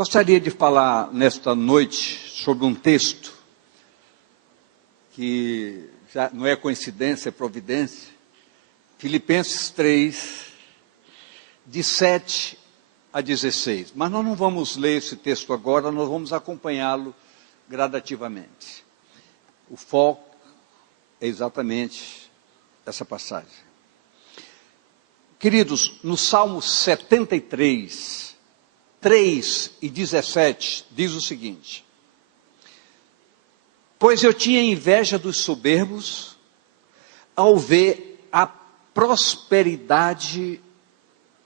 Gostaria de falar nesta noite sobre um texto que já não é coincidência, é providência. Filipenses 3, de 7 a 16. Mas nós não vamos ler esse texto agora, nós vamos acompanhá-lo gradativamente. O foco é exatamente essa passagem. Queridos, no Salmo 73, 3 e 17, diz o seguinte: pois eu tinha inveja dos soberbos ao ver a prosperidade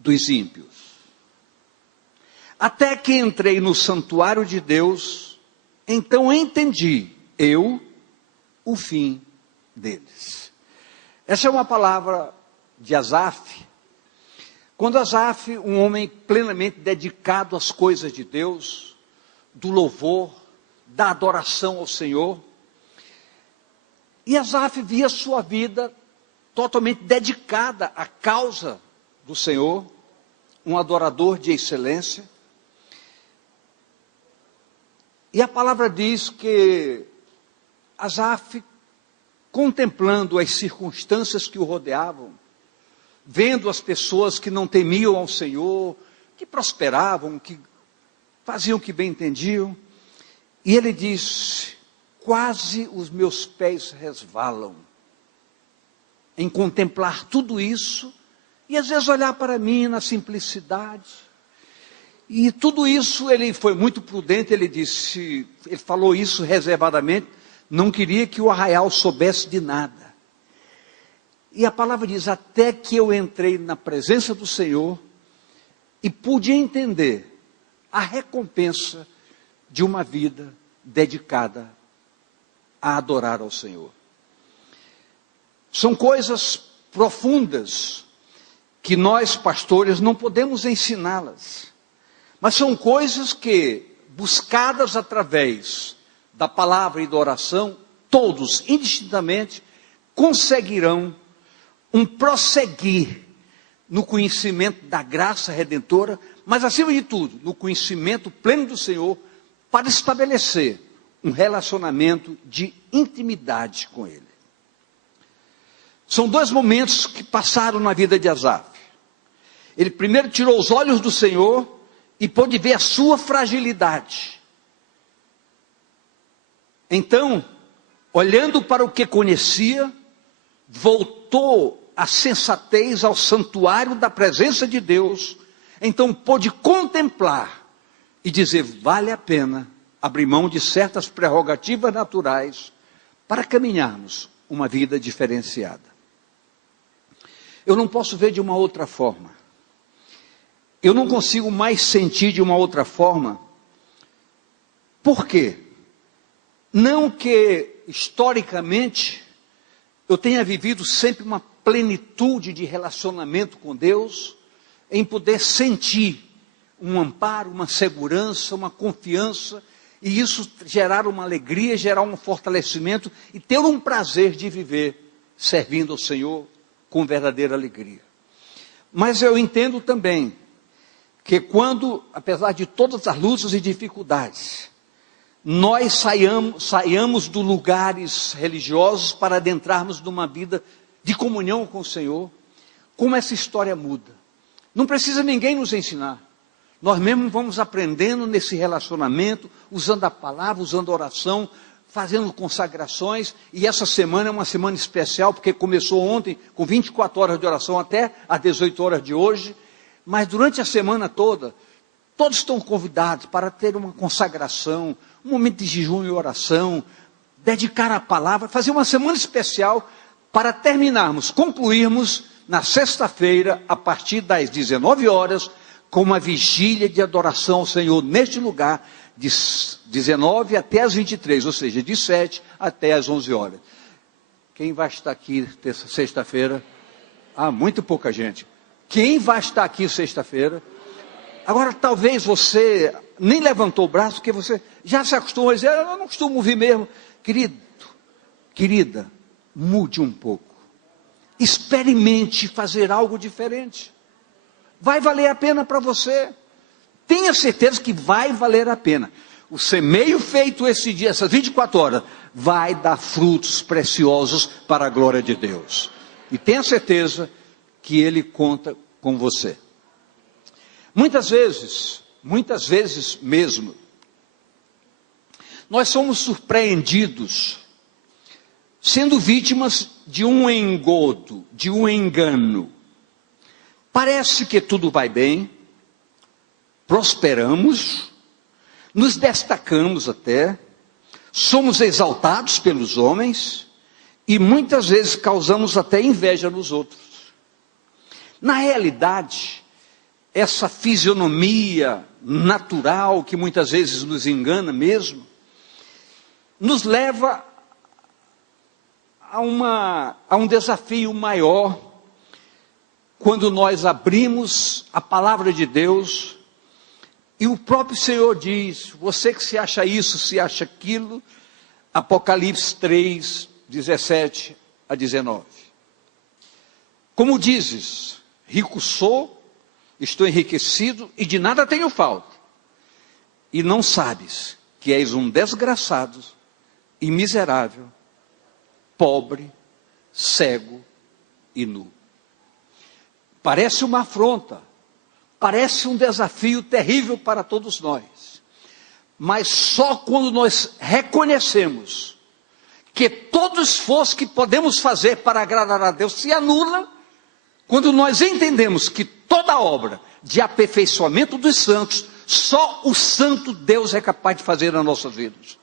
dos ímpios. Até que entrei no santuário de Deus, então entendi eu o fim deles. Essa é uma palavra de Asaf. Quando Asaf, um homem plenamente dedicado às coisas de Deus, do louvor, da adoração ao Senhor, e Asaf via sua vida totalmente dedicada à causa do Senhor, um adorador de excelência. E a palavra diz que Asaf, contemplando as circunstâncias que o rodeavam, vendo as pessoas que não temiam ao Senhor, que prosperavam, que faziam o que bem entendiam, e ele diz: quase os meus pés resvalam em contemplar tudo isso, e às vezes olhar para mim na simplicidade. E tudo isso, ele foi muito prudente, ele disse, ele falou isso reservadamente, não queria que o arraial soubesse de nada. E a palavra diz, até que eu entrei na presença do Senhor e pude entender a recompensa de uma vida dedicada a adorar ao Senhor. São coisas profundas que nós, pastores, não podemos ensiná-las. Mas são coisas que, buscadas através da palavra e da oração, todos, indistintamente, conseguirão um prosseguir no conhecimento da graça redentora, mas acima de tudo, no conhecimento pleno do Senhor, para estabelecer um relacionamento de intimidade com Ele. São dois momentos que passaram na vida de Asaf. Ele primeiro tirou os olhos do Senhor e pôde ver a sua fragilidade. Então, olhando para o que conhecia, voltou a sensatez ao santuário da presença de Deus, então pôde contemplar e dizer, vale a pena abrir mão de certas prerrogativas naturais para caminharmos uma vida diferenciada. Eu não posso ver de uma outra forma. Eu não consigo mais sentir de uma outra forma. Por quê? Não que, historicamente, eu tenha vivido sempre uma plenitude de relacionamento com Deus, em poder sentir um amparo, uma segurança, uma confiança, e isso gerar uma alegria, gerar um fortalecimento, e ter um prazer de viver servindo ao Senhor com verdadeira alegria. Mas eu entendo também, que quando, apesar de todas as lutas e dificuldades, nós saiamos dos lugares religiosos para adentrarmos numa vida de comunhão com o Senhor, como essa história muda. Não precisa ninguém nos ensinar. Nós mesmos vamos aprendendo nesse relacionamento, usando a palavra, usando a oração, fazendo consagrações, e essa semana é uma semana especial, porque começou ontem com 24 horas de oração até às 18 horas de hoje, mas durante a semana toda, todos estão convidados para ter uma consagração, um momento de jejum e oração, dedicar a palavra, fazer uma semana especial para terminarmos, concluirmos na sexta-feira, a partir das 19 horas, com uma vigília de adoração ao Senhor neste lugar, de 19 até as 23, ou seja, de 7 até as 11 horas. Quem vai estar aqui sexta-feira? Ah, muito pouca gente. Quem vai estar aqui sexta-feira? Agora, talvez você nem levantou o braço, porque você já se acostumou a dizer, eu não costumo ouvir mesmo. Querido, querida, mude um pouco. Experimente fazer algo diferente. Vai valer a pena para você. tenha certeza que vai valer a pena. O semeio feito esse dia, essas 24 horas, vai dar frutos preciosos para a glória de Deus. E tenha certeza que Ele conta com você. Muitas vezes mesmo, nós somos surpreendidos, sendo vítimas de um engodo, de um engano. Parece que tudo vai bem, prosperamos, nos destacamos até, somos exaltados pelos homens e muitas vezes causamos até inveja nos outros. Na realidade, essa fisionomia natural que muitas vezes nos engana mesmo, nos leva a um desafio maior quando nós abrimos a palavra de Deus e o próprio Senhor diz: você que se acha isso, se acha aquilo, Apocalipse 3, 17 a 19. Como dizes, rico sou, estou enriquecido e de nada tenho falta, e não sabes que és um desgraçado e miserável, pobre, cego e nu. Parece uma afronta, parece um desafio terrível para todos nós, mas só quando nós reconhecemos que todo esforço que podemos fazer para agradar a Deus se anula, quando nós entendemos que toda obra de aperfeiçoamento dos santos, só o santo Deus é capaz de fazer nas nossas vidas.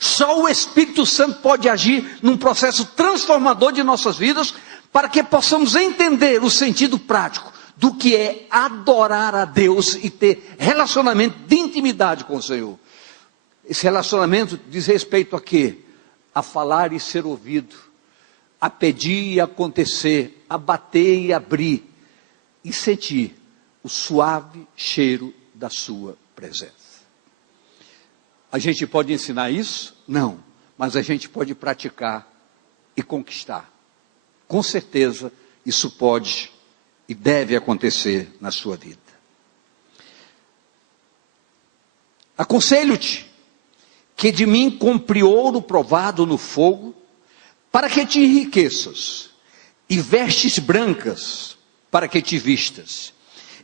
Só o Espírito Santo pode agir num processo transformador de nossas vidas, para que possamos entender o sentido prático do que é adorar a Deus e ter relacionamento de intimidade com o Senhor. Esse relacionamento diz respeito a quê? A falar e ser ouvido, a pedir e acontecer, a bater e abrir, e sentir o suave cheiro da sua presença. A gente pode ensinar isso? Não, mas a gente pode praticar e conquistar. Com certeza, isso pode e deve acontecer na sua vida. Aconselho-te que de mim compre ouro provado no fogo, para que te enriqueças, e vestes brancas, para que te vistas,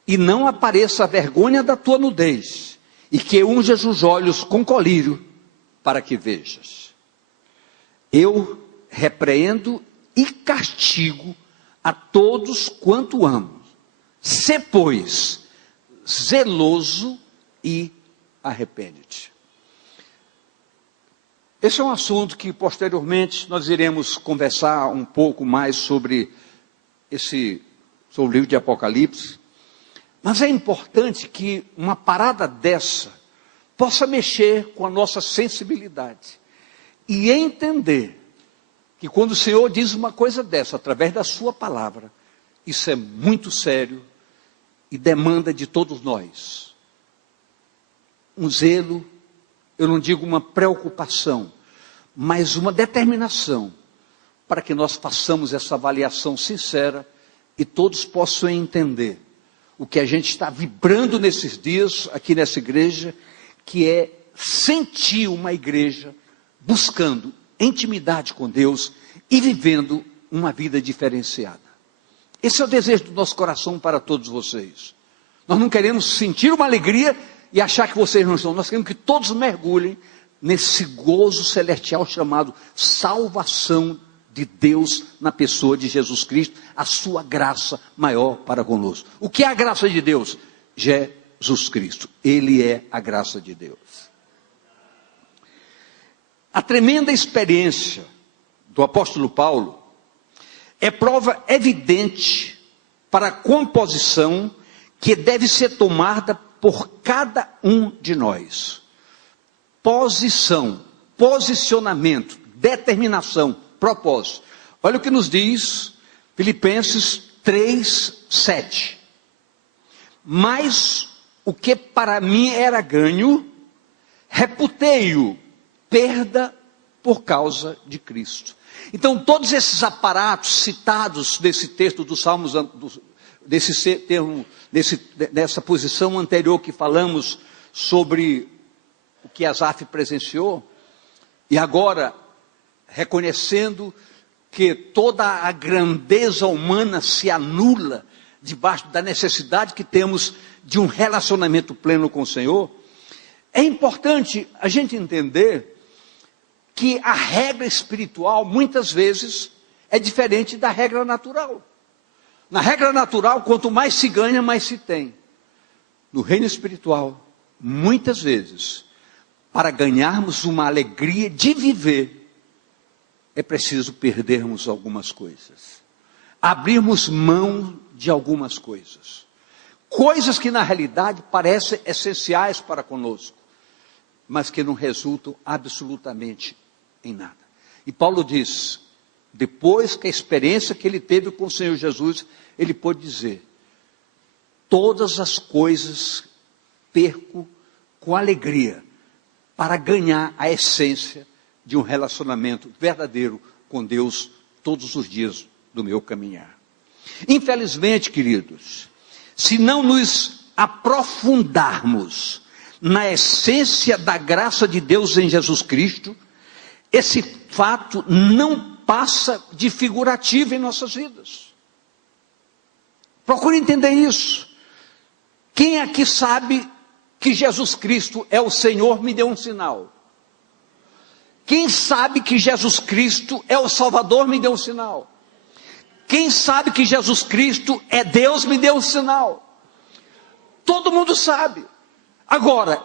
e não apareça a vergonha da tua nudez, e que unjas os olhos com colírio, para que vejas. Eu repreendo e castigo a todos quanto amo. Sê, pois, zeloso e arrepende-te. Esse é um assunto que posteriormente nós iremos conversar um pouco mais sobre o livro de Apocalipse. Mas é importante que uma parada dessa possa mexer com a nossa sensibilidade e entender que quando o Senhor diz uma coisa dessa, através da sua palavra, isso é muito sério e demanda de todos nós um zelo, eu não digo uma preocupação, mas uma determinação, para que nós façamos essa avaliação sincera e todos possam entender o que a gente está vibrando nesses dias, aqui nessa igreja, que é sentir uma igreja buscando intimidade com Deus e vivendo uma vida diferenciada. Esse é o desejo do nosso coração para todos vocês. Nós não queremos sentir uma alegria e achar que vocês não estão. Nós queremos que todos mergulhem nesse gozo celestial chamado salvação de Deus na pessoa de Jesus Cristo, a sua graça maior para conosco. O que é a graça de Deus? Jesus Cristo. Ele é a graça de Deus. A tremenda experiência do apóstolo Paulo é prova evidente para a composição que deve ser tomada por cada um de nós. Posição, posicionamento, determinação, propósito. Olha o que nos diz Filipenses 3:7. Mas o que para mim era ganho, reputei-o perda por causa de Cristo. Então todos esses aparatos citados nesse texto dos Salmos, nessa posição anterior que falamos sobre o que Asaf presenciou, e agora reconhecendo que toda a grandeza humana se anula debaixo da necessidade que temos de um relacionamento pleno com o Senhor, é importante a gente entender que a regra espiritual, muitas vezes, é diferente da regra natural. Na regra natural, quanto mais se ganha, mais se tem. No reino espiritual, muitas vezes, para ganharmos uma alegria de viver, é preciso perdermos algumas coisas. Abrirmos mão de algumas coisas. Coisas que na realidade parecem essenciais para conosco, mas que não resultam absolutamente em nada. E Paulo diz, depois que a experiência que ele teve com o Senhor Jesus, ele pôde dizer, todas as coisas perco com alegria, para ganhar a essência de um relacionamento verdadeiro com Deus, todos os dias do meu caminhar. Infelizmente, queridos, se não nos aprofundarmos na essência da graça de Deus em Jesus Cristo, esse fato não passa de figurativo em nossas vidas. Procure entender isso. Quem aqui sabe que Jesus Cristo é o Senhor, me dê um sinal. Quem sabe que Jesus Cristo é o Salvador, me dê um sinal. Quem sabe que Jesus Cristo é Deus, me dê um sinal. Todo mundo sabe. Agora,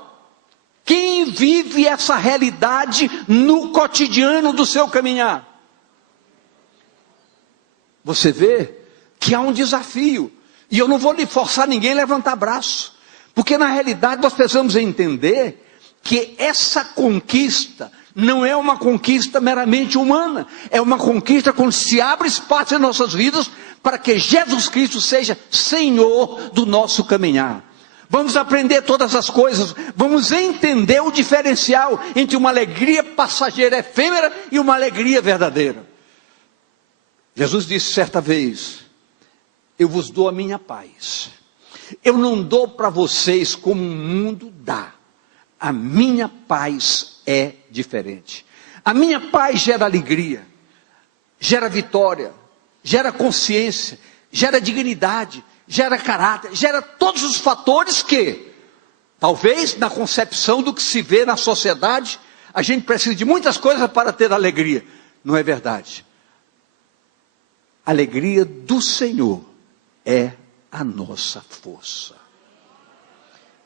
quem vive essa realidade no cotidiano do seu caminhar? Você vê que há um desafio. E eu não vou lhe forçar ninguém a levantar braço. Porque na realidade nós precisamos entender que essa conquista não é uma conquista meramente humana. É uma conquista quando se abre espaço em nossas vidas para que Jesus Cristo seja Senhor do nosso caminhar. Vamos aprender todas as coisas, vamos entender o diferencial entre uma alegria passageira efêmera e uma alegria verdadeira. Jesus disse certa vez, eu vos dou a minha paz. Eu não dou para vocês como o mundo dá. A minha paz é diferente. A minha paz gera alegria, gera vitória, gera consciência, gera dignidade, gera caráter, gera todos os fatores que, talvez na concepção do que se vê na sociedade, a gente precisa de muitas coisas para ter alegria. Não é verdade. A alegria do Senhor é a nossa força.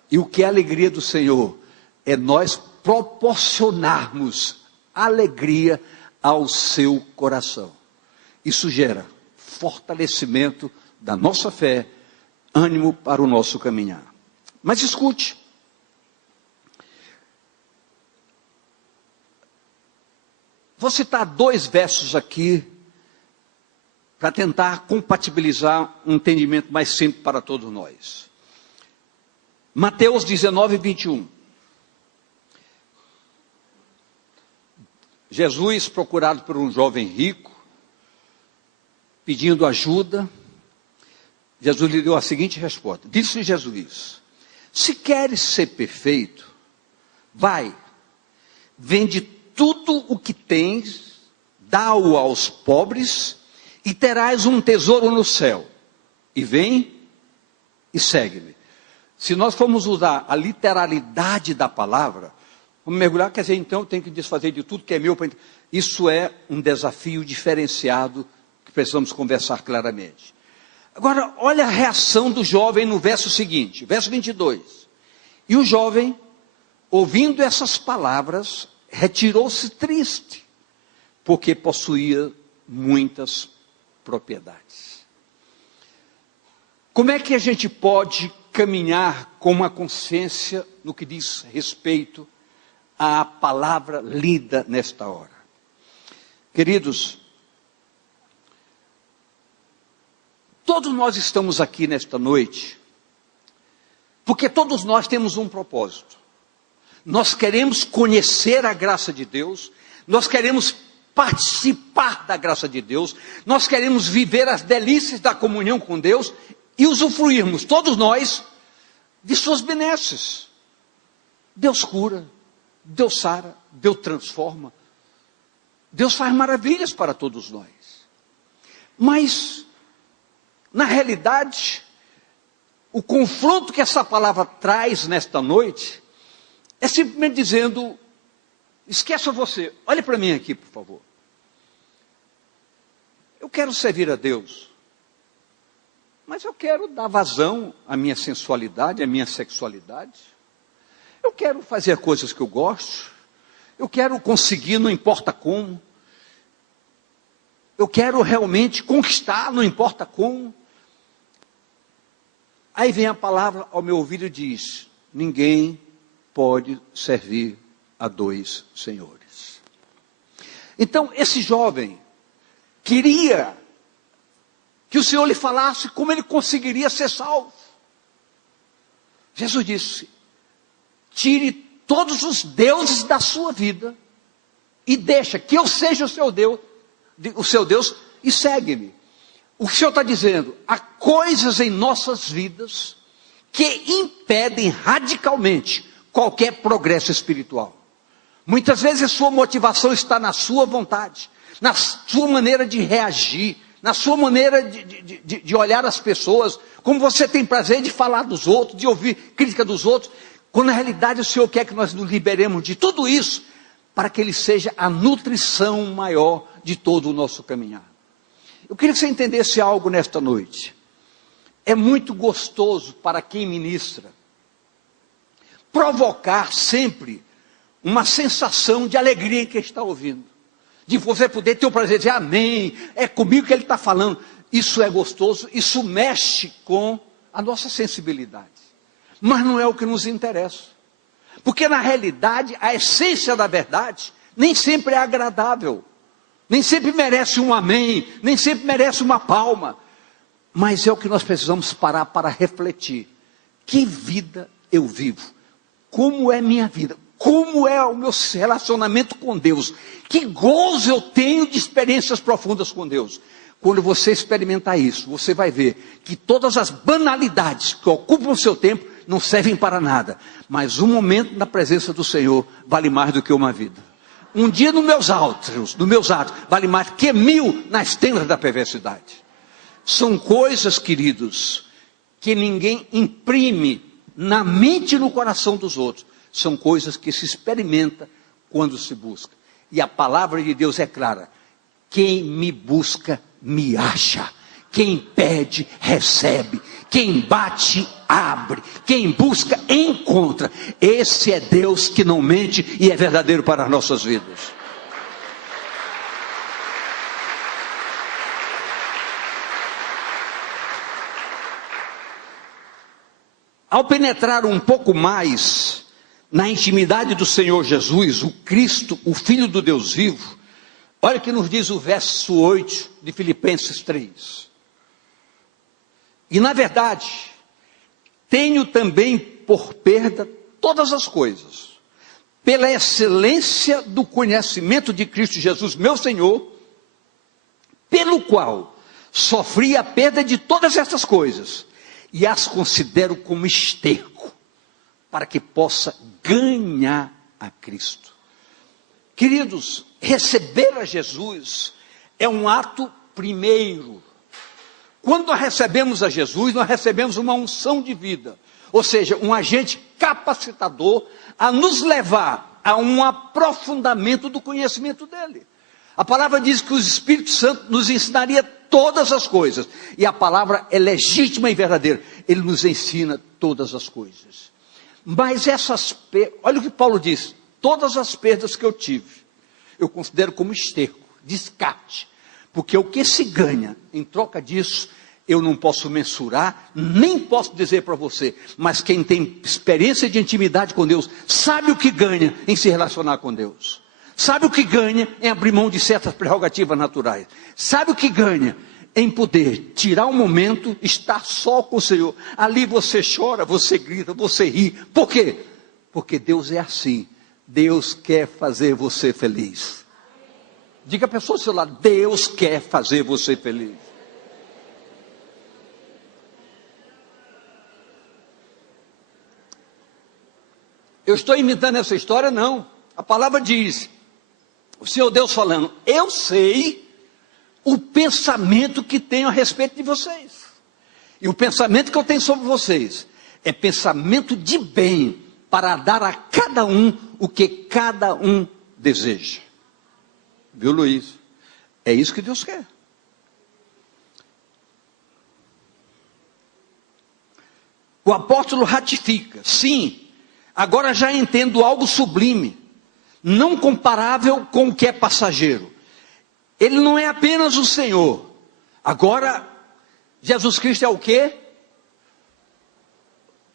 E o que é a alegria do Senhor? É nós proporcionarmos alegria ao seu coração. Isso gera fortalecimento da nossa fé, ânimo para o nosso caminhar. Mas escute, vou citar 2 versos aqui, para tentar compatibilizar um entendimento mais simples para todos nós. Mateus 19, 21. Jesus, procurado por um jovem rico, pedindo ajuda, Jesus lhe deu a seguinte resposta. Disse Jesus, se queres ser perfeito, vai, vende tudo o que tens, dá-o aos pobres, e terás um tesouro no céu. E vem e segue-me. Se nós formos usar a literalidade da palavra, vamos mergulhar, quer dizer, então eu tenho que desfazer de tudo que é meu. Isso é um desafio diferenciado que precisamos conversar claramente. Agora, olha a reação do jovem no verso seguinte, verso 22. E o jovem, ouvindo essas palavras, retirou-se triste, porque possuía muitas propriedades. Como é que a gente pode caminhar com uma consciência no que diz respeito à palavra lida nesta hora? Queridos, todos nós estamos aqui nesta noite, porque todos nós temos um propósito. Nós queremos conhecer a graça de Deus, nós queremos participar da graça de Deus, nós queremos viver as delícias da comunhão com Deus, e usufruirmos, todos nós, de suas benesses. Deus cura, Deus sara, Deus transforma, Deus faz maravilhas para todos nós. Mas, na realidade, o confronto que essa palavra traz nesta noite, é simplesmente dizendo, esqueça você, olhe para mim aqui, por favor. Eu quero servir a Deus, mas eu quero dar vazão à minha sensualidade, à minha sexualidade. Eu quero fazer coisas que eu gosto, eu quero conseguir, não importa como. Eu quero realmente conquistar, não importa como. Aí vem a palavra ao meu ouvido e diz, ninguém pode servir a dois senhores. Então, esse jovem queria que o Senhor lhe falasse como ele conseguiria ser salvo. Jesus disse, tire todos os deuses da sua vida e deixa que eu seja o seu Deus e segue-me. O que o Senhor está dizendo? Há coisas em nossas vidas que impedem radicalmente qualquer progresso espiritual. Muitas vezes a sua motivação está na sua vontade, na sua maneira de reagir, na sua maneira de olhar as pessoas, como você tem prazer de falar dos outros, de ouvir crítica dos outros, quando na realidade o Senhor quer que nós nos liberemos de tudo isso, para que Ele seja a nutrição maior de todo o nosso caminhar. Eu queria que você entendesse algo nesta noite. É muito gostoso para quem ministra provocar sempre uma sensação de alegria em quem está ouvindo. De você poder ter o prazer de dizer, amém, é comigo que ele está falando. Isso é gostoso, isso mexe com a nossa sensibilidade. Mas não é o que nos interessa. Porque na realidade, a essência da verdade nem sempre é agradável. Nem sempre merece um amém, nem sempre merece uma palma. Mas é o que nós precisamos parar para refletir. Que vida eu vivo? Como é minha vida? Como é o meu relacionamento com Deus? Que gozo eu tenho de experiências profundas com Deus? Quando você experimentar isso, você vai ver que todas as banalidades que ocupam o seu tempo não servem para nada. Mas um momento na presença do Senhor vale mais do que uma vida. Um dia nos meus atos, vale mais que 1000 nas tendas da perversidade. São coisas, queridos, que ninguém imprime na mente e no coração dos outros. São coisas que se experimenta quando se busca. E a palavra de Deus é clara. Quem me busca, me acha. Quem pede, recebe. Quem bate, abre. Quem busca, encontra. Esse é Deus que não mente e é verdadeiro para as nossas vidas. Ao penetrar um pouco mais na intimidade do Senhor Jesus, o Cristo, o Filho do Deus vivo, olha o que nos diz o verso 8 de Filipenses 3. E na verdade, tenho também por perda todas as coisas, pela excelência do conhecimento de Cristo Jesus, meu Senhor, pelo qual sofri a perda de todas essas coisas, e as considero como esterco, para que possa ganhar a Cristo. Queridos, receber a Jesus é um ato primeiro. Quando nós recebemos a Jesus, nós recebemos uma unção de vida, ou seja, um agente capacitador a nos levar a um aprofundamento do conhecimento dele. A palavra diz que o Espírito Santo nos ensinaria todas as coisas, e a palavra é legítima e verdadeira, ele nos ensina todas as coisas. Mas olha o que Paulo diz, todas as perdas que eu tive, eu considero como esterco, descarte, porque o que se ganha em troca disso, eu não posso mensurar, nem posso dizer para você, mas quem tem experiência de intimidade com Deus, sabe o que ganha em se relacionar com Deus. Sabe o que ganha em abrir mão de certas prerrogativas naturais? Sabe o que ganha em poder tirar um momento, estar só com o Senhor? Ali você chora, você grita, você ri. Por quê? Porque Deus é assim. Deus quer fazer você feliz. Diga a pessoa do seu lado, Deus quer fazer você feliz. Eu estou imitando essa história? Não. A palavra diz, o Senhor Deus falando, eu sei o pensamento que tenho a respeito de vocês. E o pensamento que eu tenho sobre vocês é pensamento de bem, para dar a cada um o que cada um deseja. Viu, Luiz? É isso que Deus quer. O apóstolo ratifica, sim, agora já entendo algo sublime, não comparável com o que é passageiro. Ele não é apenas o Senhor. Agora, Jesus Cristo é o quê?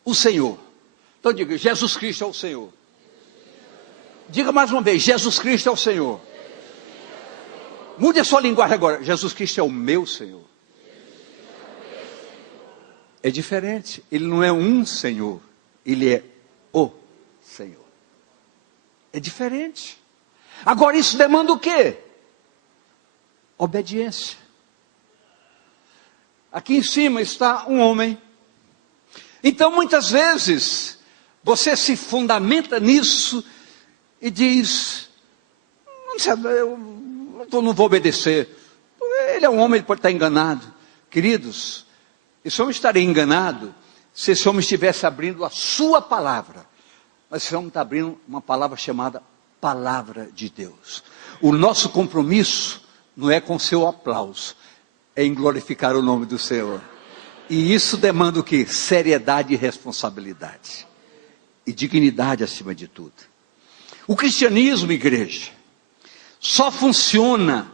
O Senhor. Então diga, Jesus Cristo é o Senhor. Diga mais uma vez, Jesus Cristo é o Senhor. Mude a sua linguagem agora, Jesus Cristo é o meu Senhor. É diferente, ele não é um Senhor, ele é o Senhor. É diferente. Agora isso demanda o quê? Obediência. Aqui em cima está um homem. Então muitas vezes você se fundamenta nisso e diz, eu não vou obedecer. Ele é um homem, ele pode estar enganado. Queridos, esse homem estaria enganado se esse homem estivesse abrindo a sua palavra. Mas esse homem está abrindo uma palavra chamada Palavra de Deus. O nosso compromisso não é com o seu aplauso, é em glorificar o nome do Senhor. E isso demanda o quê? Seriedade e responsabilidade. E dignidade acima de tudo. O cristianismo, igreja, só funciona,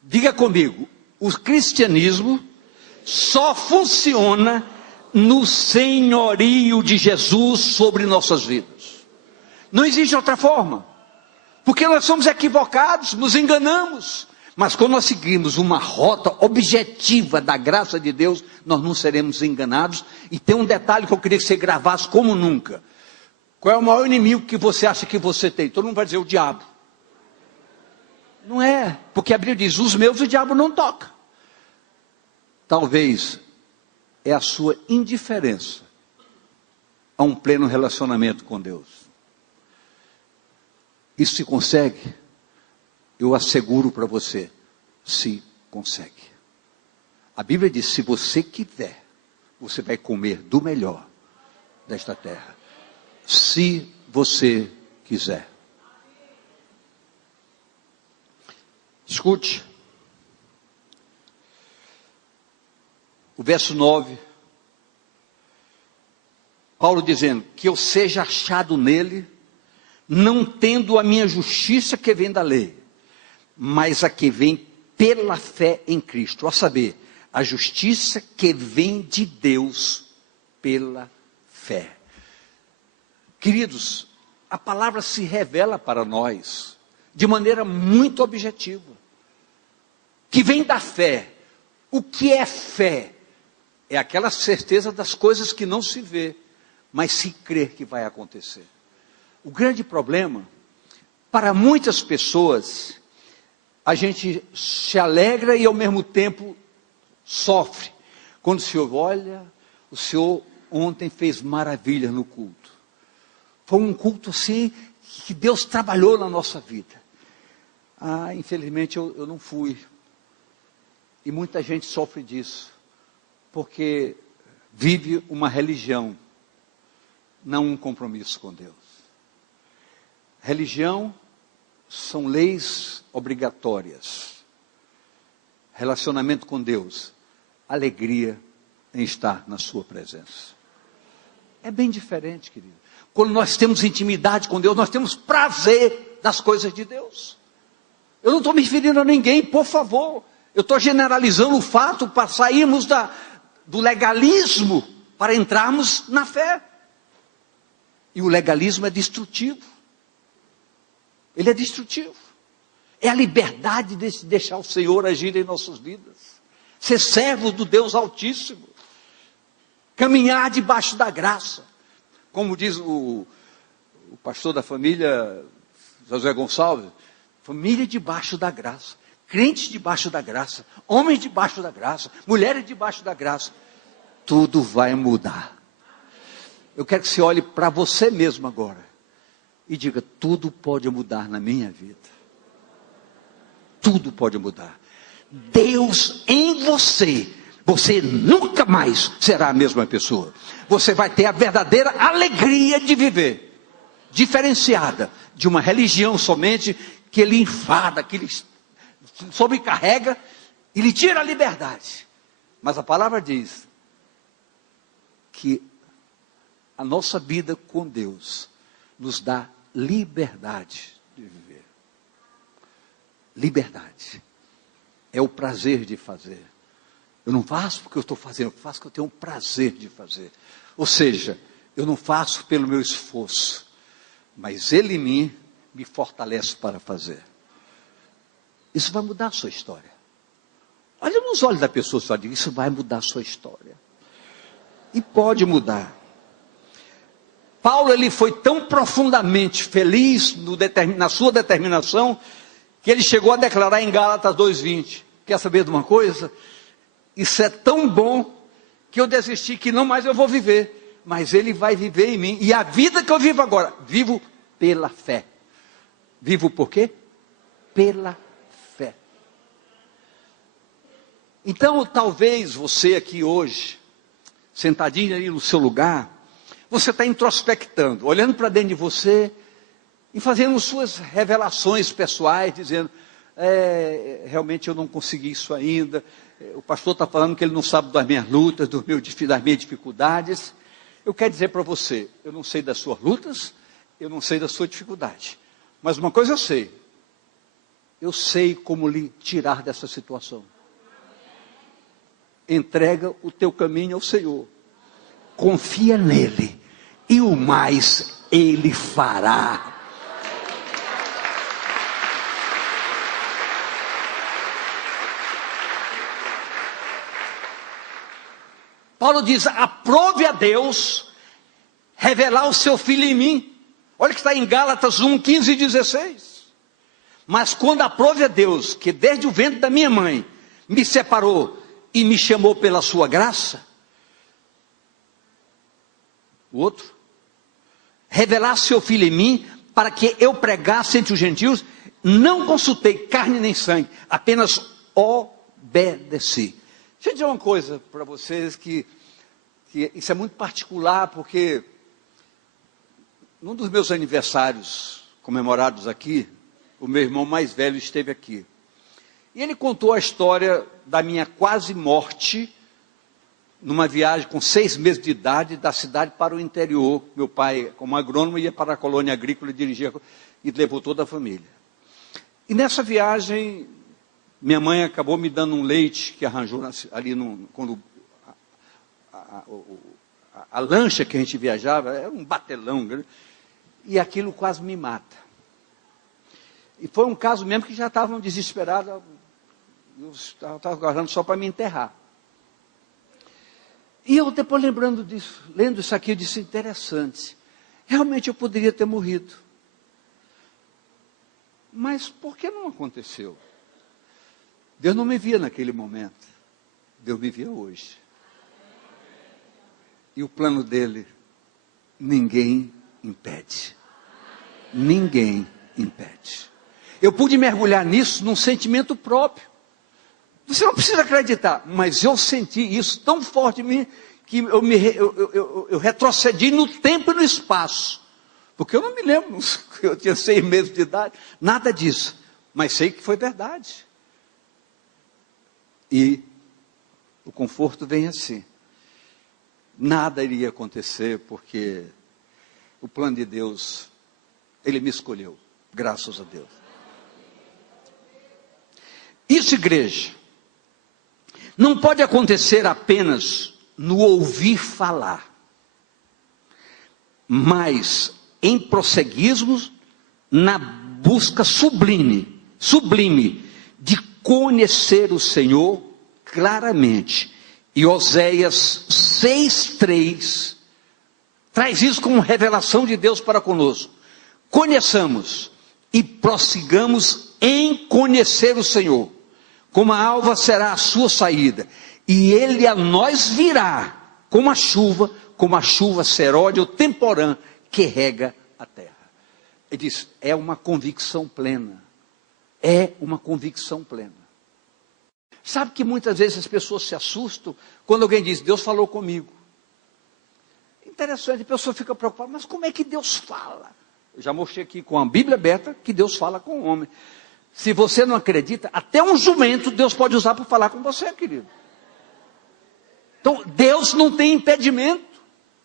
diga comigo, o cristianismo só funciona no senhorio de Jesus sobre nossas vidas. Não existe outra forma. Porque nós somos equivocados, nos enganamos. Mas quando nós seguimos uma rota objetiva da graça de Deus, nós não seremos enganados. E tem um detalhe que eu queria que você gravasse como nunca. Qual é o maior inimigo que você acha que você tem? Todo mundo vai dizer o diabo. Não é, porque a Bíblia diz, os meus o diabo não toca. Talvez é a sua indiferença a um pleno relacionamento com Deus. Isso se consegue? Eu asseguro para você, se consegue. A Bíblia diz, se você quiser, você vai comer do melhor desta terra. Se você quiser. Escute. O verso 9. Paulo dizendo, que eu seja achado nele, não tendo a minha justiça que vem da lei, mas a que vem pela fé em Cristo, a saber, a justiça que vem de Deus pela fé. Queridos, a palavra se revela para nós de maneira muito objetiva, que vem da fé. O que é fé? É aquela certeza das coisas que não se vê, mas se crer que vai acontecer. O grande problema, para muitas pessoas, a gente se alegra e ao mesmo tempo sofre. Quando o Senhor olha, o Senhor ontem fez maravilhas no culto. Foi um culto assim, que Deus trabalhou na nossa vida. Infelizmente eu não fui. E muita gente sofre disso, porque vive uma religião, não um compromisso com Deus. Religião são leis obrigatórias. Relacionamento com Deus, alegria em estar na sua presença. É bem diferente, querido. Quando nós temos intimidade com Deus, nós temos prazer das coisas de Deus. Eu não estou me referindo a ninguém, por favor. Eu estou generalizando o fato para sairmos do legalismo, para entrarmos na fé. E o legalismo é destrutivo. Ele é destrutivo. É a liberdade de deixar o Senhor agir em nossas vidas. Ser servos do Deus Altíssimo. Caminhar debaixo da graça. Como diz o pastor da família, José Gonçalves, família debaixo da graça. Crentes debaixo da graça. Homens debaixo da graça. Mulheres debaixo da graça. Tudo vai mudar. eu quero que você olhe para você mesmo agora e diga: tudo pode mudar na minha vida. Tudo pode mudar. Deus em você, você nunca mais será a mesma pessoa. Você vai ter a verdadeira alegria de viver, diferenciada de uma religião somente que lhe enfada, que lhe sobrecarrega e lhe tira a liberdade. Mas a palavra diz que a nossa vida com Deus nos dá liberdade de viver. Liberdade. É o prazer de fazer. Eu não faço porque eu estou fazendo, eu faço porque eu tenho um prazer de fazer. Ou seja, eu não faço pelo meu esforço, mas Ele em mim me fortalece para fazer. Isso vai mudar a sua história. Olha nos olhos da pessoa e só diga: isso vai mudar a sua história. E pode mudar. Paulo, ele foi tão profundamente feliz na sua determinação, que ele chegou a declarar em Gálatas 2:20, quer saber de uma coisa? Isso é tão bom, que eu desisti, que não mais eu vou viver, mas Ele vai viver em mim, e a vida que eu vivo agora, vivo pela fé. Vivo por quê? Pela fé. Então, talvez você aqui hoje, sentadinho ali no seu lugar, você está introspectando, olhando para dentro de você, e fazendo suas revelações pessoais, dizendo: realmente eu não consegui isso ainda, o pastor está falando que ele não sabe das minhas lutas, das minhas dificuldades. Eu quero dizer para você: eu não sei das suas lutas, eu não sei da sua dificuldade, mas uma coisa eu sei como lhe tirar dessa situação. Entrega o teu caminho ao Senhor, confia nele, e o mais Ele fará. Paulo diz: aprove a Deus revelar o seu Filho em mim. Olha que está em Gálatas 1:15 e 16. Mas quando aprove a Deus, que desde o ventre da minha mãe me separou e me chamou pela sua graça. O outro: revelar seu Filho em mim, para que eu pregasse entre os gentios. Não consultei carne nem sangue, apenas obedeci. Deixa eu dizer uma coisa para vocês, que isso é muito particular, porque num dos meus aniversários comemorados aqui, o meu irmão mais velho esteve aqui. E ele contou a história da minha quase morte, numa viagem com 6 meses de idade, da cidade para o interior. Meu pai, como agrônomo, ia para a colônia agrícola e dirigia, e levou toda a família. E nessa viagem, minha mãe acabou me dando um leite que arranjou ali, quando a lancha que a gente viajava, era um batelão, né? E aquilo quase me mata. E foi um caso mesmo que já estavam desesperados, eu estava aguardando só para me enterrar. E eu depois lembrando disso, lendo isso aqui, eu disse: interessante, realmente eu poderia ter morrido. Mas por que não aconteceu? Deus não me via naquele momento, Deus me via hoje. E o plano dele, ninguém impede. Ninguém impede. Eu pude mergulhar nisso num sentimento próprio. Você não precisa acreditar, mas eu senti isso tão forte em mim, que eu retrocedi no tempo e no espaço. Porque eu não me lembro, eu tinha 6 meses de idade, nada disso. Mas sei que foi verdade. E o conforto vem assim. Nada iria acontecer, porque o plano de Deus, Ele me escolheu, graças a Deus. Isso, igreja, não pode acontecer apenas no ouvir falar, mas em prosseguirmos na busca sublime de conhecer o Senhor claramente. E Oséias 6:3 traz isso como revelação de Deus para conosco. Conheçamos e prossigamos em conhecer o Senhor. Como a alva será a sua saída, e Ele a nós virá como a chuva, como a chuva serôdia ou temporã que rega a terra. Ele diz, é uma convicção plena. É uma convicção plena. Sabe que muitas vezes as pessoas se assustam quando alguém diz, Deus falou comigo. Interessante, a pessoa fica preocupada, mas como é que Deus fala? Eu já mostrei aqui com a Bíblia aberta que Deus fala com o homem. Se você não acredita, até um jumento Deus pode usar para falar com você, querido. Então, Deus não tem impedimento.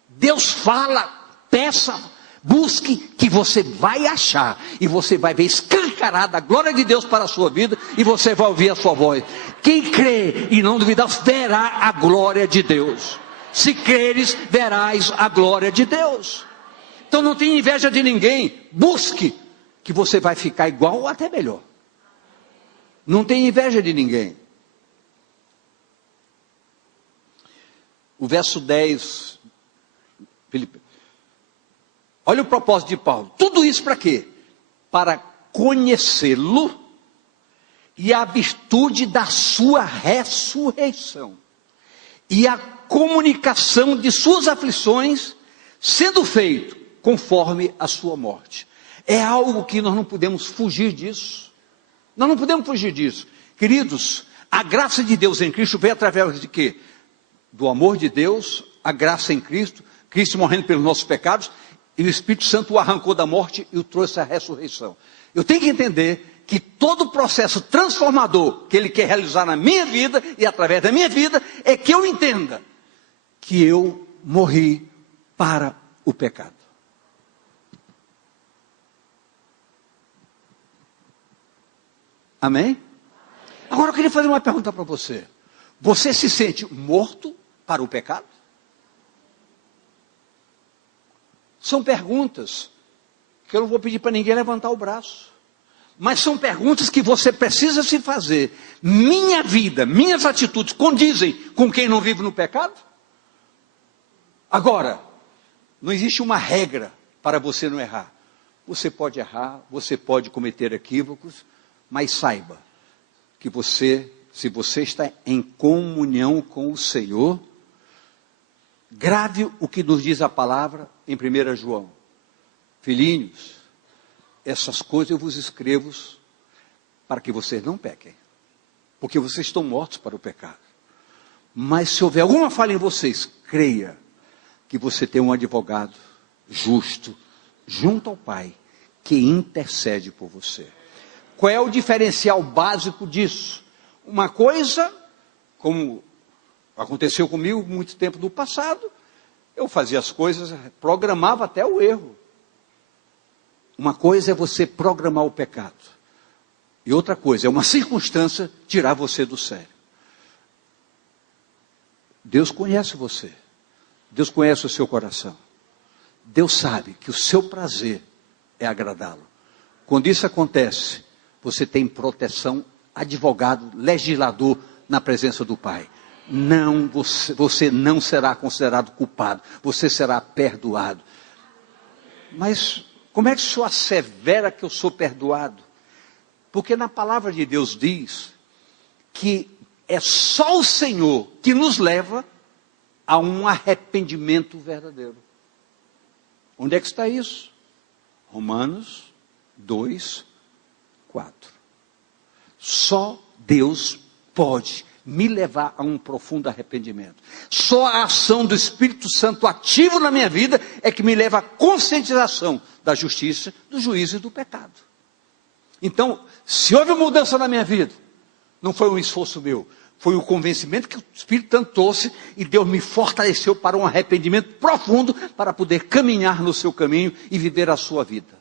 Deus fala, peça, busque, que você vai achar. E você vai ver escancarada a glória de Deus para a sua vida. E você vai ouvir a sua voz. Quem crê e não duvidar, verá a glória de Deus. Se creres, verás a glória de Deus. Então não tenha inveja de ninguém. Busque, que você vai ficar igual ou até melhor. Não tenha inveja de ninguém. O verso 10, Filipe. Olha o propósito de Paulo. Tudo isso para quê? Para conhecê-lo e a virtude da sua ressurreição. E a comunicação de suas aflições, sendo feito conforme a sua morte. É algo que nós não podemos fugir disso. Nós não podemos fugir disso. Queridos, a graça de Deus em Cristo veio através de quê? Do amor de Deus, a graça em Cristo, Cristo morrendo pelos nossos pecados, e o Espírito Santo o arrancou da morte e o trouxe à ressurreição. Eu tenho que entender que todo o processo transformador que Ele quer realizar na minha vida e através da minha vida, é que eu entenda que eu morri para o pecado. Amém? Agora eu queria fazer uma pergunta para você. Você se sente morto para o pecado? São perguntas que eu não vou pedir para ninguém levantar o braço. Mas são perguntas que você precisa se fazer. Minha vida, minhas atitudes condizem com quem não vive no pecado? Agora, não existe uma regra para você não errar. Você pode errar, você pode cometer equívocos, mas saiba que você, se você está em comunhão com o Senhor, grave o que nos diz a palavra em 1 João. Filhinhos, essas coisas eu vos escrevo para que vocês não pequem, porque vocês estão mortos para o pecado. Mas se houver alguma falha em vocês, creia que você tem um advogado justo, junto ao Pai, que intercede por você. Qual é o diferencial básico disso? Uma coisa, como aconteceu comigo muito tempo no passado, eu fazia as coisas, programava até o erro. Uma coisa é você programar o pecado. E outra coisa é uma circunstância tirar você do sério. Deus conhece você. Deus conhece o seu coração. Deus sabe que o seu prazer é agradá-lo. Quando isso acontece, você tem proteção, advogado, legislador na presença do Pai. Não, você não será considerado culpado. Você será perdoado. Mas como é que o senhor assevera que eu sou perdoado? Porque na palavra de Deus diz que é só o Senhor que nos leva a um arrependimento verdadeiro. Onde é que está isso? Romanos 2, 4. Só Deus pode me levar a um profundo arrependimento. Só a ação do Espírito Santo ativo na minha vida é que me leva à conscientização da justiça, do juízo e do pecado. Então, se houve mudança na minha vida, não foi um esforço meu, foi o convencimento que o Espírito Santo trouxe e Deus me fortaleceu para um arrependimento profundo para poder caminhar no seu caminho e viver a sua vida.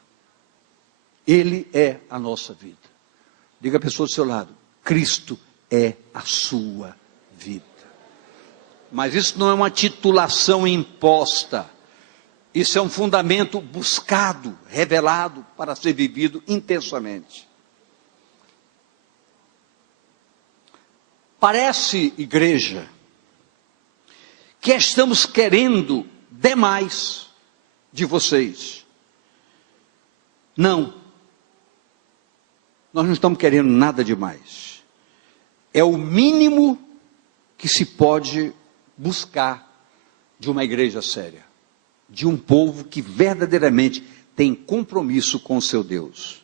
Ele é a nossa vida. Diga a pessoa do seu lado, Cristo é a sua vida. Mas isso não é uma titulação imposta. Isso é um fundamento buscado, revelado para ser vivido intensamente. Parece, igreja, que estamos querendo demais de vocês. Não. Nós não estamos querendo nada demais. É o mínimo que se pode buscar de uma igreja séria, de um povo que verdadeiramente tem compromisso com o seu Deus.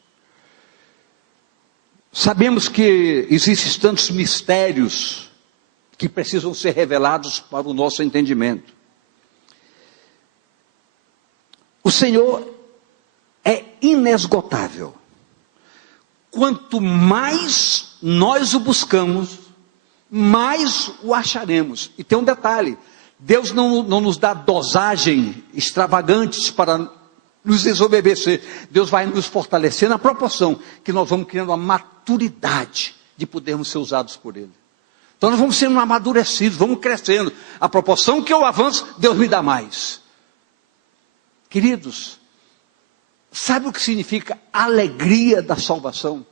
Sabemos que existem tantos mistérios que precisam ser revelados para o nosso entendimento. O Senhor é inesgotável. Quanto mais nós o buscamos, mais o acharemos. E tem um detalhe: Deus não nos dá dosagem extravagantes para nos desobedecer. Deus vai nos fortalecer na proporção que nós vamos criando a maturidade de podermos ser usados por Ele. Então nós vamos sendo amadurecidos, vamos crescendo. A proporção que eu avanço, Deus me dá mais. Queridos, sabe o que significa alegria da salvação?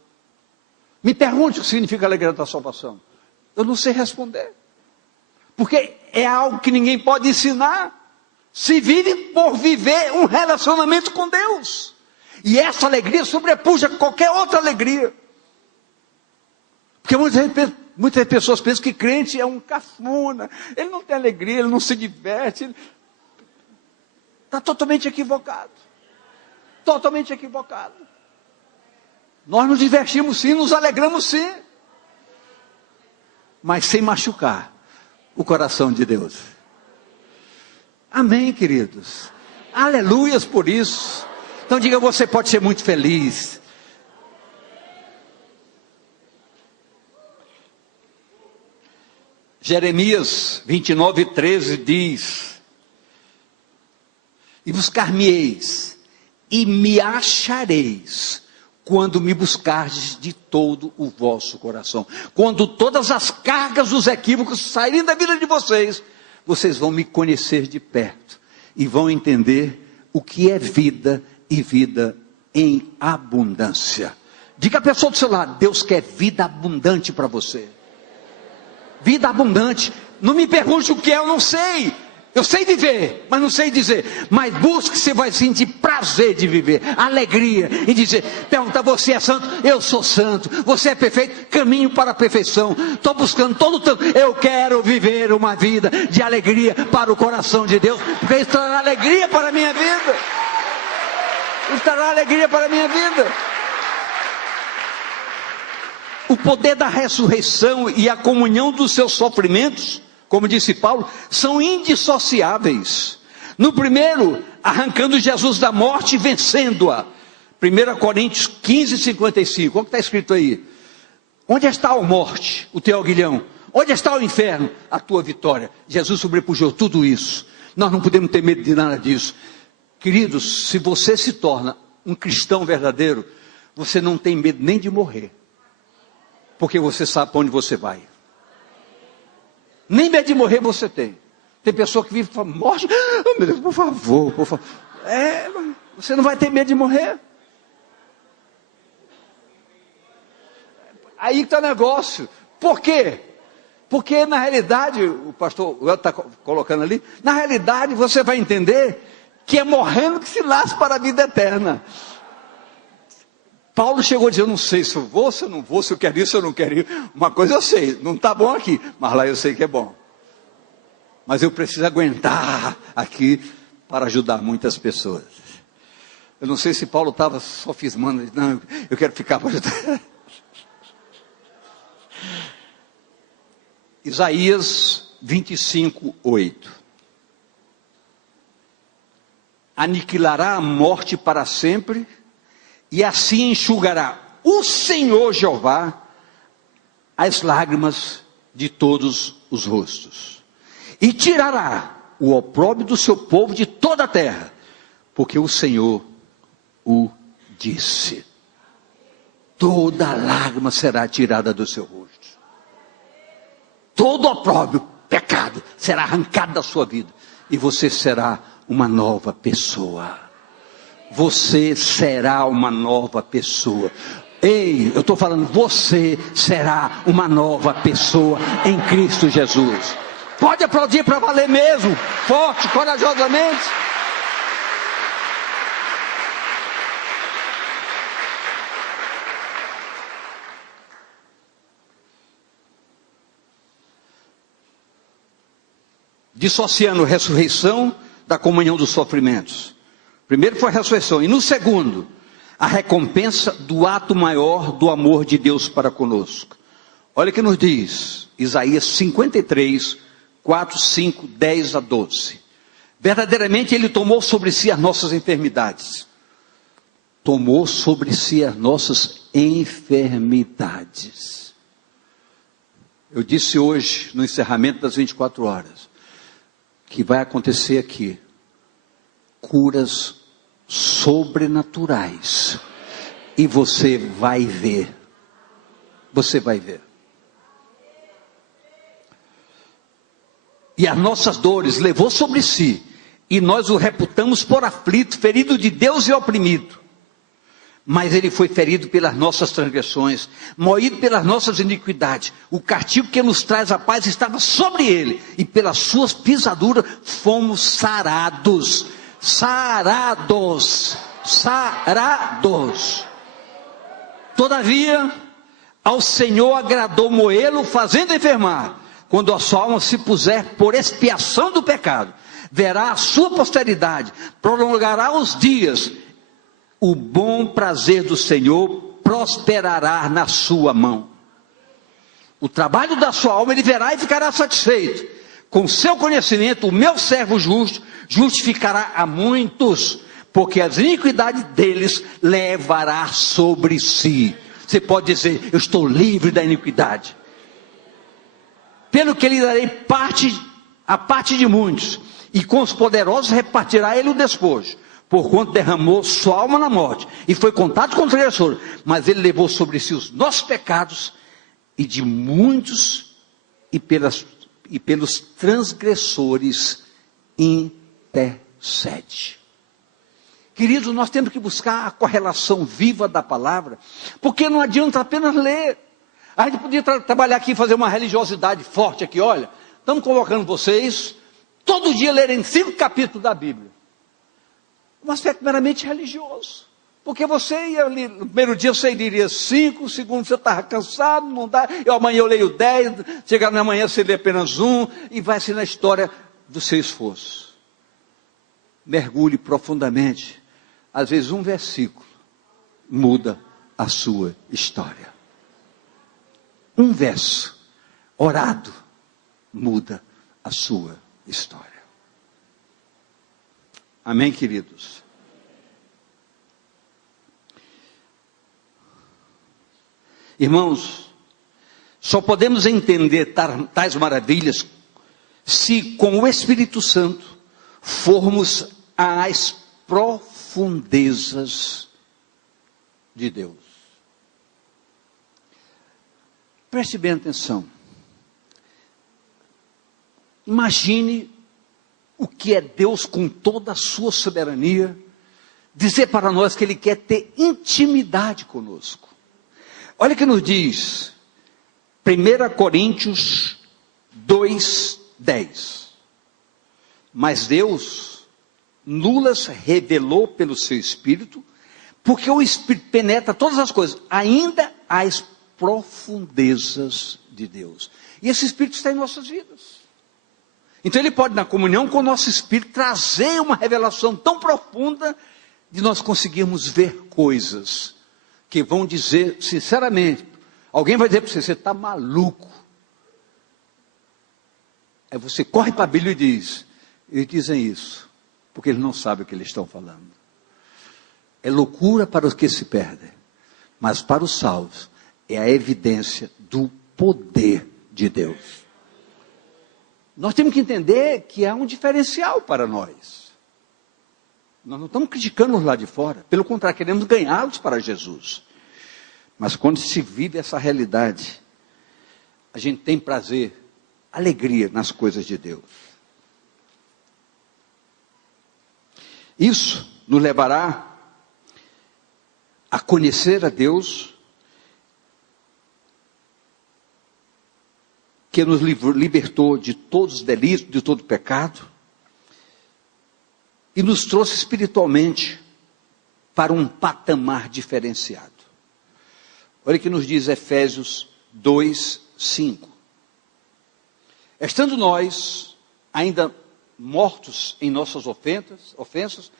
Me pergunte o que significa alegria da salvação. Eu não sei responder. Porque é algo que ninguém pode ensinar. Se vive por viver um relacionamento com Deus. E essa alegria sobrepuja qualquer outra alegria. Porque muitas pessoas pensam que crente é um cafona. Ele não tem alegria, ele não se diverte. Está totalmente equivocado. Totalmente equivocado. Nós nos divertimos sim, nos alegramos sim. Mas sem machucar o coração de Deus. Amém, queridos. Aleluias por isso. Então diga, você pode ser muito feliz. Jeremias 29:13 diz: e buscar-me-eis, e me achareis, quando me buscardes de todo o vosso coração. Quando todas as cargas dos equívocos saírem da vida de vocês, vocês vão me conhecer de perto, e vão entender o que é vida, e vida em abundância. Diga à pessoa do seu lado: Deus quer vida abundante para você. Vida abundante. Não me pergunte o que é, eu não sei. Eu sei viver, mas não sei dizer. Mas busque, você vai sentir prazer de viver, alegria, e dizer, pergunta, você é santo? Eu sou santo. Você é perfeito? Caminho para a perfeição. Estou buscando todo o tempo. Eu quero viver uma vida de alegria para o coração de Deus, porque isso trará alegria para a minha vida. Isso trará alegria para a minha vida. O poder da ressurreição e a comunhão dos seus sofrimentos, como disse Paulo, são indissociáveis. No primeiro, arrancando Jesus da morte e vencendo-a. 1 Coríntios 15:55. Olha o que está escrito aí. Onde está a morte, o teu aguilhão? Onde está o inferno, a tua vitória? Jesus sobrepujou tudo isso. Nós não podemos ter medo de nada disso. Queridos, se você se torna um cristão verdadeiro, você não tem medo nem de morrer. Porque você sabe para onde você vai. Nem medo de morrer você tem. Tem pessoa que vive e fala, morte, oh, meu Deus, por favor, por favor. Você não vai ter medo de morrer. Aí está o negócio. Por quê? Porque na realidade, o pastor está colocando ali, na realidade você vai entender que é morrendo que se lasca para a vida eterna. Paulo chegou a dizer, eu não sei se eu vou, se eu não vou, se eu quero ir, se eu não quero ir. Uma coisa eu sei, não está bom aqui, mas lá eu sei que é bom. Mas eu preciso aguentar aqui para ajudar muitas pessoas. Eu não sei se Paulo estava sofismando, não, eu quero ficar para ajudar. Isaías 25:8. Aniquilará a morte para sempre, e assim enxugará o Senhor Jeová as lágrimas de todos os rostos. E tirará o opróbrio do seu povo de toda a terra, porque o Senhor o disse. Toda lágrima será tirada do seu rosto. Todo opróbrio, pecado, será arrancado da sua vida. E você será uma nova pessoa. Você será uma nova pessoa. Ei, eu estou falando, você será uma nova pessoa em Cristo Jesus. Pode aplaudir para valer mesmo, forte, corajosamente. dissociando ressurreição da comunhão dos sofrimentos. Primeiro foi a ressurreição, e no segundo, a recompensa do ato maior do amor de Deus para conosco. Olha o que nos diz Isaías 53, 4, 5, 10 a 12. Verdadeiramente Ele tomou sobre si as nossas enfermidades. Tomou sobre si as nossas enfermidades. Eu disse hoje, no encerramento das 24 horas, que vai acontecer aqui curas sobrenaturais. E você vai ver. Você vai ver. E as nossas dores levou sobre si, e nós o reputamos por aflito, ferido de Deus e oprimido. Mas ele foi ferido pelas nossas transgressões, moído pelas nossas iniquidades. O castigo que nos traz a paz estava sobre ele, e pelas suas pisaduras fomos sarados. Sarados. Sarados. Todavia, ao Senhor agradou moê-lo, fazendo enfermar. Quando a sua alma se puser por expiação do pecado, verá a sua posteridade, prolongará os dias. O bom prazer do Senhor prosperará na sua mão. O trabalho da sua alma ele verá e ficará satisfeito. Com seu conhecimento, o meu servo justo justificará a muitos, porque as iniquidades deles levará sobre si. Você pode dizer, eu estou livre da iniquidade. Pelo que lhe darei a parte de muitos, e com os poderosos repartirá ele o despojo. Porquanto derramou sua alma na morte, e foi contado com o transgressor, mas ele levou sobre si os nossos pecados, e de muitos, e pelos transgressores intercede. Queridos, nós temos que buscar a correlação viva da palavra, porque não adianta apenas ler. A gente podia trabalhar aqui, fazer uma religiosidade forte aqui, olha, estamos colocando vocês, todo dia lerem 5 capítulos da Bíblia. Um aspecto meramente religioso. Porque você ia ali, no primeiro dia você leria 5, no segundo você estava cansado, não dá, amanhã eu leio 10, chegar na manhã você lê apenas 1, e vai ser na história do seu esforço. Mergulhe profundamente. Às vezes um versículo muda a sua história. Um verso orado muda a sua história. Amém, queridos? Irmãos, só podemos entender tais maravilhas se com o Espírito Santo formos às profundezas de Deus. Preste bem atenção. Imagine o que é Deus com toda a sua soberania, dizer para nós que Ele quer ter intimidade conosco. Olha o que nos diz 1 Coríntios 2:10. Mas Deus nulas revelou pelo seu Espírito, porque o Espírito penetra todas as coisas, ainda as profundezas de Deus. E esse Espírito está em nossas vidas. Então ele pode, na comunhão com o nosso Espírito, trazer uma revelação tão profunda, de nós conseguirmos ver coisas, que vão dizer, sinceramente, alguém vai dizer para você, você está maluco. Aí você corre para a Bíblia e diz, eles dizem isso, porque eles não sabem o que eles estão falando. É loucura para os que se perdem, mas para os salvos, é a evidência do poder de Deus. Nós temos que entender que há um diferencial para nós. Nós não estamos criticando os lá de fora, pelo contrário, queremos ganhá-los para Jesus. Mas quando se vive essa realidade, a gente tem prazer, alegria nas coisas de Deus. Isso nos levará a conhecer a Deus, que nos libertou de todos os delitos, de todo pecado, e nos trouxe espiritualmente para um patamar diferenciado. Olha o que nos diz Efésios 2:5. Estando nós ainda mortos em nossas ofensas,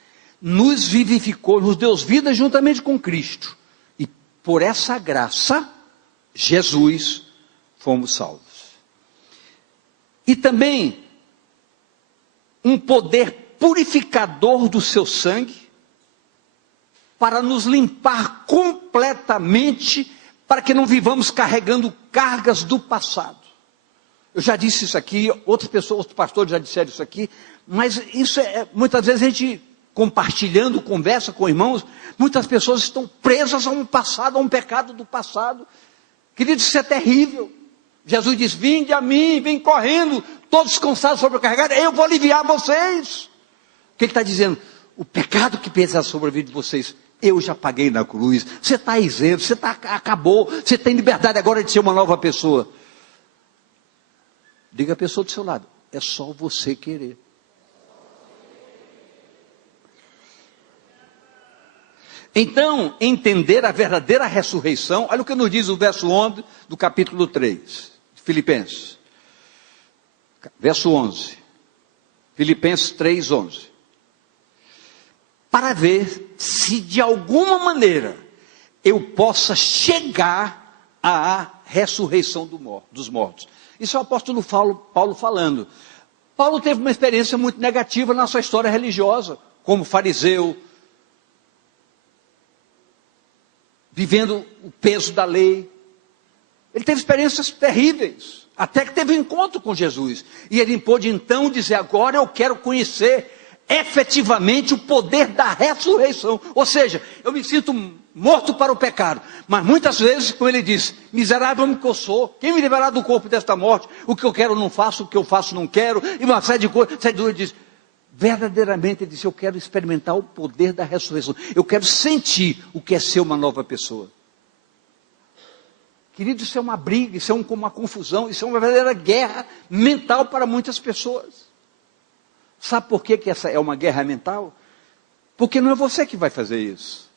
nos vivificou, nos deu vida juntamente com Cristo. E por essa graça, Jesus, fomos salvos. E também um poder purificador do seu sangue, para nos limpar completamente, para que não vivamos carregando cargas do passado. Eu já disse isso aqui, outras pessoas, outros pastores já disseram isso aqui, mas isso muitas vezes a gente, compartilhando, conversa com irmãos, muitas pessoas estão presas a um passado, a um pecado do passado. Queridos, isso é terrível. Jesus diz: vinde a mim, vem correndo, todos cansados, sobrecarregados, eu vou aliviar vocês. O que ele está dizendo? O pecado que pesa sobre a vida de vocês, eu já paguei na cruz. Você está isento, acabou, você tem liberdade agora de ser uma nova pessoa. Diga a pessoa do seu lado: é só você querer. Então, entender a verdadeira ressurreição, olha o que nos diz o verso 11 do capítulo 3, de Filipenses. Verso 11, Filipenses 3, 11. Para ver se de alguma maneira eu possa chegar à ressurreição dos mortos. Isso é o apóstolo Paulo falando. Paulo teve uma experiência muito negativa na sua história religiosa, como fariseu, vivendo o peso da lei. Ele teve experiências terríveis, até que teve um encontro com Jesus. E ele pôde então dizer: agora eu quero conhecer efetivamente o poder da ressurreição. Ou seja, eu me sinto morto para o pecado, mas muitas vezes, como ele diz, miserável homem que eu sou, quem me liberará do corpo desta morte? O que eu quero não faço, o que eu faço não quero, e uma série de coisas. Ele diz, verdadeiramente, ele disse: eu quero experimentar o poder da ressurreição, eu quero sentir o que é ser uma nova pessoa. Querido, isso é uma briga, isso é uma confusão, isso é uma verdadeira guerra mental para muitas pessoas. Sabe por que essa é uma guerra mental? Porque não é você que vai fazer isso.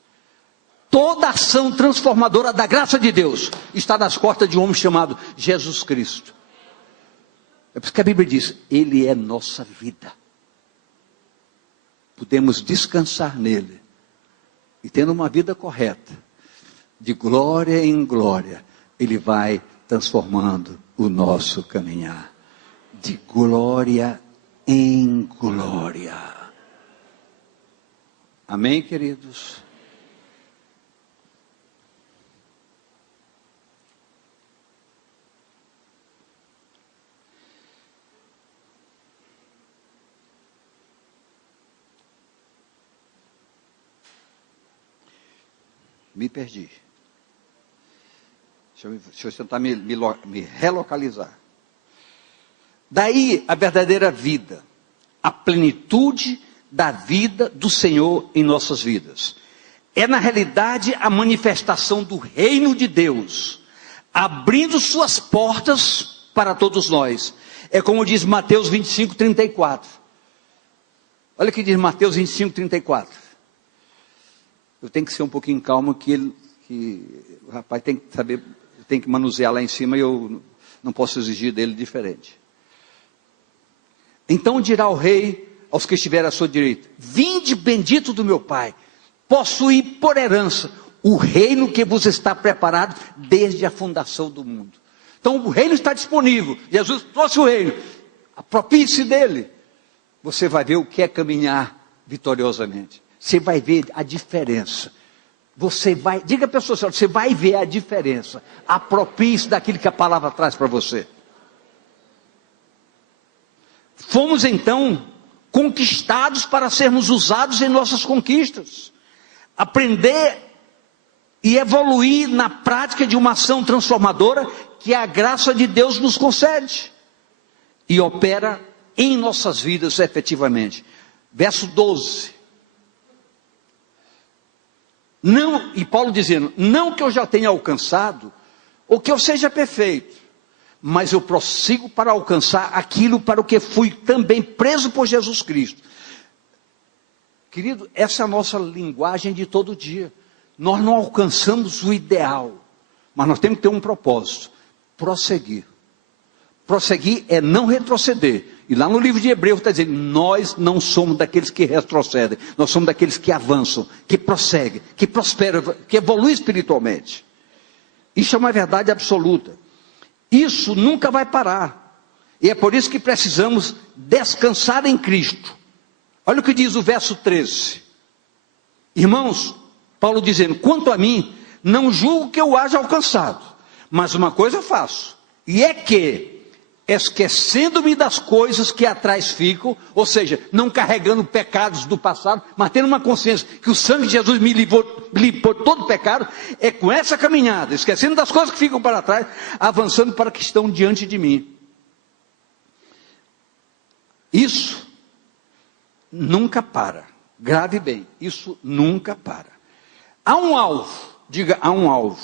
Toda ação transformadora da graça de Deus está nas costas de um homem chamado Jesus Cristo. É por isso que a Bíblia diz: Ele é nossa vida. Podemos descansar nele. E tendo uma vida correta, de glória em glória, Ele vai transformando o nosso caminhar. De glória em glória. Amém, queridos? Me perdi. Deixa eu tentar me relocalizar. Daí a verdadeira vida, a plenitude da vida do Senhor em nossas vidas. É na realidade a manifestação do reino de Deus, abrindo suas portas para todos nós. É como diz Mateus 25, 34. Olha o que diz Mateus 25, 34. Eu tenho que ser um pouquinho calmo, que o rapaz tem que saber, tem que manusear lá em cima, e eu não posso exigir dele diferente. Então dirá o rei aos que estiverem à sua direita: vinde, bendito do meu Pai, possuí por herança o reino que vos está preparado desde a fundação do mundo. Então o reino está disponível, Jesus trouxe o reino, aproprie-se dele. Você vai ver o que é caminhar vitoriosamente. Você vai ver a diferença. Diga a pessoa, você vai ver a diferença. Aproprie-se daquilo que a palavra traz para você. Fomos então conquistados para sermos usados em nossas conquistas. Aprender e evoluir na prática de uma ação transformadora que a graça de Deus nos concede e opera em nossas vidas efetivamente. Verso 12. Não, e Paulo dizendo: não que eu já tenha alcançado, ou que eu seja perfeito, mas eu prossigo para alcançar aquilo para o que fui também preso por Jesus Cristo. Querido, essa é a nossa linguagem de todo dia. Nós não alcançamos o ideal, mas nós temos que ter um propósito: prosseguir. Prosseguir é não retroceder, E lá no livro de Hebreus está dizendo, nós não somos daqueles que retrocedem, nós somos daqueles que avançam, que prosseguem, que prosperam, que evoluem espiritualmente. Isso é uma verdade absoluta. Isso nunca vai parar. E é por isso que precisamos descansar em Cristo. Olha o que diz o verso 13. Irmãos, Paulo dizendo, quanto a mim, não julgo que eu haja alcançado, mas uma coisa eu faço, e é que, esquecendo-me das coisas que atrás ficam, ou seja, não carregando pecados do passado, mas tendo uma consciência que o sangue de Jesus me limpou todo pecado, é com essa caminhada, esquecendo das coisas que ficam para trás, avançando para que estão diante de mim. Isso nunca para. Grave bem, isso nunca para. Há um alvo, diga, há um alvo.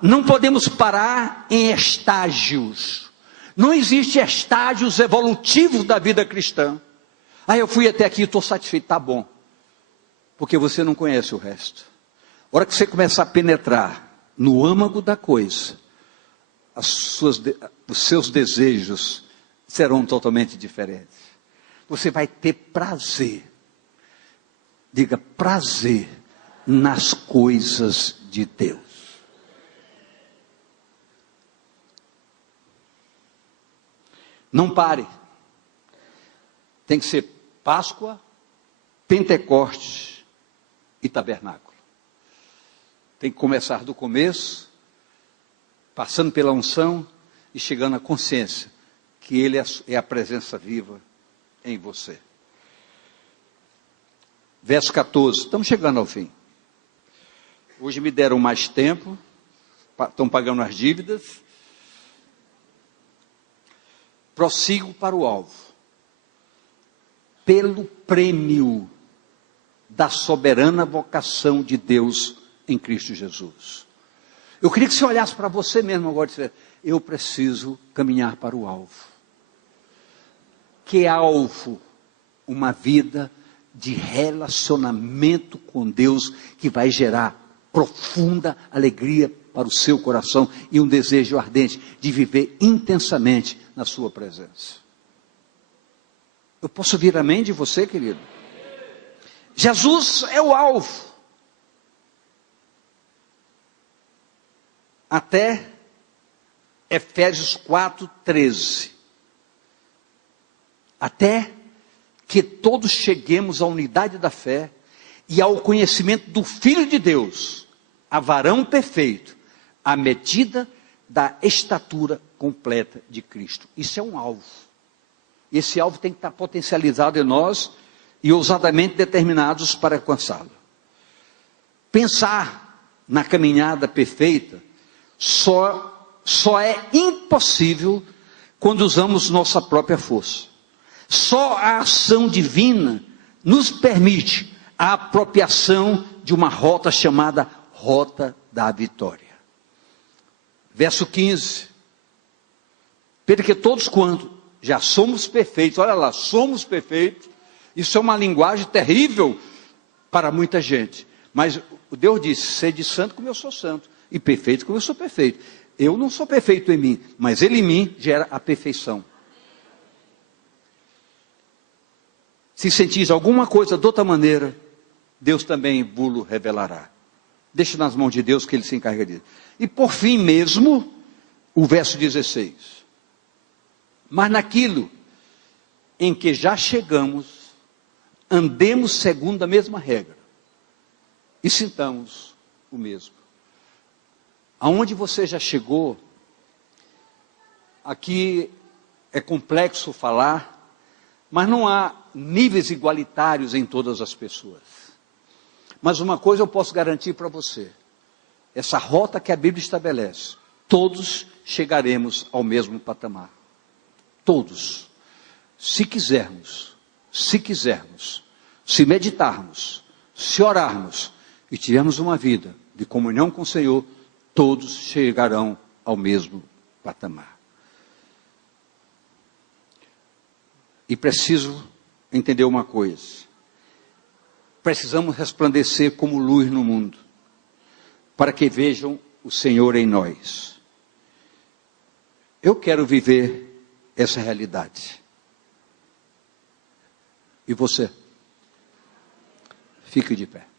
Não podemos parar em estágios. Não existe estágios evolutivos da vida cristã. Eu fui até aqui e estou satisfeito, está bom. Porque você não conhece o resto. A hora que você começar a penetrar no âmago da coisa, os seus desejos serão totalmente diferentes. Você vai ter prazer. Diga, prazer nas coisas de Deus. Não pare. Tem que ser Páscoa, Pentecostes e Tabernáculo. Tem que começar do começo, passando pela unção e chegando à consciência que Ele é a presença viva em você. Verso 14, estamos chegando ao fim. Hoje me deram mais tempo, estão pagando as dívidas. Prossigo para o alvo, pelo prêmio da soberana vocação de Deus em Cristo Jesus. Eu queria que você olhasse para você mesmo agora e dissesse, eu preciso caminhar para o alvo. Que alvo? Uma vida de relacionamento com Deus que vai gerar profunda alegria para o seu coração e um desejo ardente de viver intensamente na sua presença. Eu posso ouvir amém de você, querido? Jesus é o alvo. Até Efésios 4:13. Até que todos cheguemos à unidade da fé e ao conhecimento do Filho de Deus, a varão perfeito, à medida da estatura completa de Cristo. Isso é um alvo. Esse alvo tem que estar potencializado em nós e ousadamente determinados para alcançá-lo. Pensar na caminhada perfeita só é impossível quando usamos nossa própria força. Só a ação divina nos permite a apropriação de uma rota chamada rota da vitória. Verso 15. Porque todos quando já somos perfeitos, olha lá, somos perfeitos, isso é uma linguagem terrível para muita gente. Mas o Deus disse, sede santo como eu sou santo, e perfeito como eu sou perfeito. Eu não sou perfeito em mim, mas Ele em mim gera a perfeição. Se sentis alguma coisa de outra maneira, Deus também vos revelará. Deixe nas mãos de Deus que Ele se encarrega disso. E por fim mesmo, o verso 16. Mas naquilo em que já chegamos, andemos segundo a mesma regra. E sintamos o mesmo. Aonde você já chegou, aqui é complexo falar, mas não há níveis igualitários em todas as pessoas. Mas uma coisa eu posso garantir para você, essa rota que a Bíblia estabelece, todos chegaremos ao mesmo patamar. Todos. Se quisermos, se meditarmos, se orarmos e tivermos uma vida de comunhão com o Senhor, todos chegarão ao mesmo patamar. E preciso entender uma coisa. Precisamos resplandecer como luz no mundo, para que vejam o Senhor em nós. Eu quero viver essa realidade. E você? Fique de pé.